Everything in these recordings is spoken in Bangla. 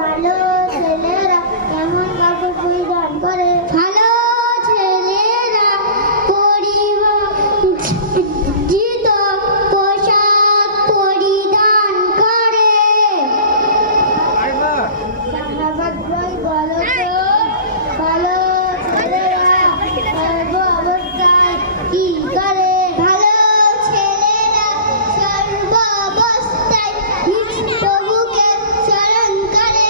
ভালো ছেলেরা কেমন কাপড় পরিধান করে? ভালো ছেলেরা পরিবর্তিত পোশাক পরিধান করে। ভাই বলো তো, ভালো ছেলেরা সর্ব অবস্থায় কি করে? ভালো ছেলেরা সর্ব অবস্থায় প্রভুকে স্মরণ করে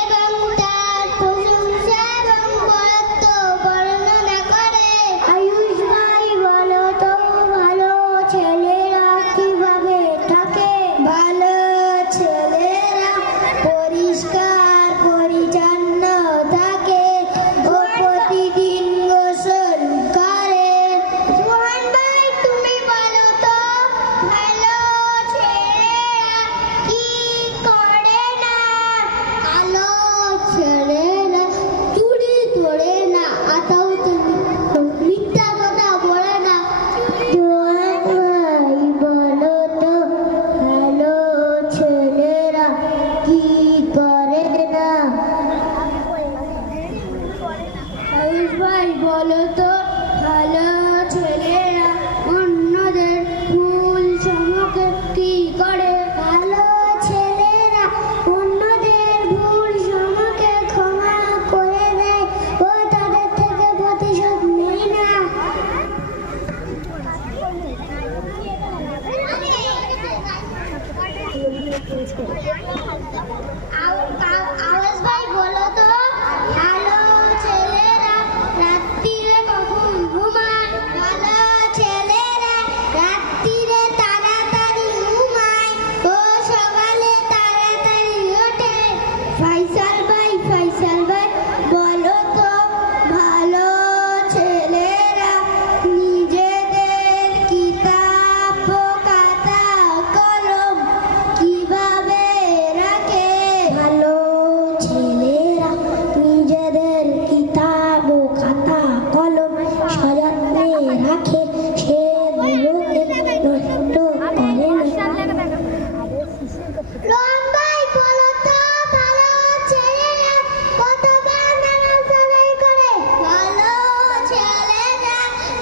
এবং তার প্রশংসা এবং বরত্ব বর্ণনা করে। আয়ুষ ভাই বলো তো, ভালো ছেলেরা কিভাবে থাকে? ভালো ছেলেরা পরিষ্কার পরিচ্ছন্ন থাকে ও প্রতিদিন গোসল করে। সোহান ভাই তুমি বলো তো, ভালো ছেলেরা কি করে না? ভালো ছেলেরা চুরি করে না, আতাও মিথ্যা কথা বলে না। সোহান ভাই বলো তো, ভালো ছেলেরা কি করে না? আয়ুষ ভাই বলো তো, ভালো ছেলেরা অন্যদের ভুল সম্মুখে কি করে? ভালো ছেলেরা অন্যদের ভুল সম্মুখে ক্ষমা করে দেয় ও তাদের থেকে প্রতিশোধ নেয় না। আওয়াজ ভাই বলো তো, ভালো ছেলেরা রাত্রিরে কখন ঘুমায়? ভালো ছেলেরা রাত্রিরে তাড়াতাড়ি ঘুমায় ও সকালে তাড়াতাড়ি ওঠে। ফয়সাল ভাই বলো তো, ভালো ছেলেরা নিজেদের কিতাব ও খাতা কলম কিভাবে রাখে? ভালো ছেলেরা নিজেদের কিতাব ও খাতা কলম সযত্নে রাখে, সেগুলোকে নষ্ট করে না। রোহন ভাই বলো তো, ভালো ছেলেরা কতবার নামাজ আদায় করে? ভালো ছেলেরা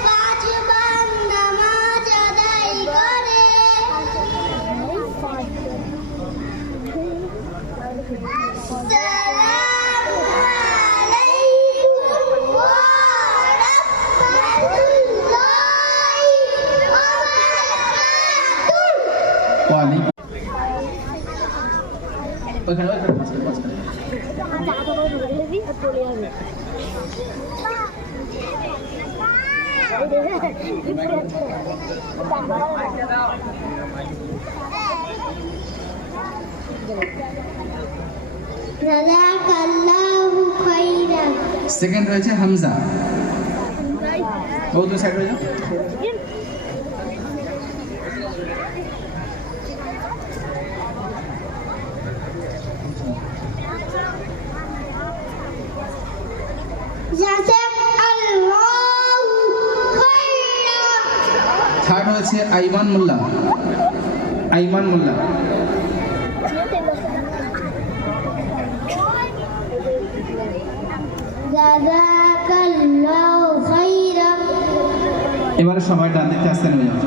5 বার নামাজ আদায় করে। আসসালামু আলাইকুম ওয়া রাহমাতুল্লাহি ওয়া বারাকাতুহু। ওয়ালাইকুম জাযাকাল্লাহু খাইরান। সেকেন্ড রয়েছে হামজা। ও দুই সাইড রয়েছে। জাযাকাল্লাহু খাইরান। থার্ড হচ্ছে আইমান মোল্লা। জাযাকাল্লাহু খাইরান। এবারে সবাই ডান দিকে আসতে নেমে যাও।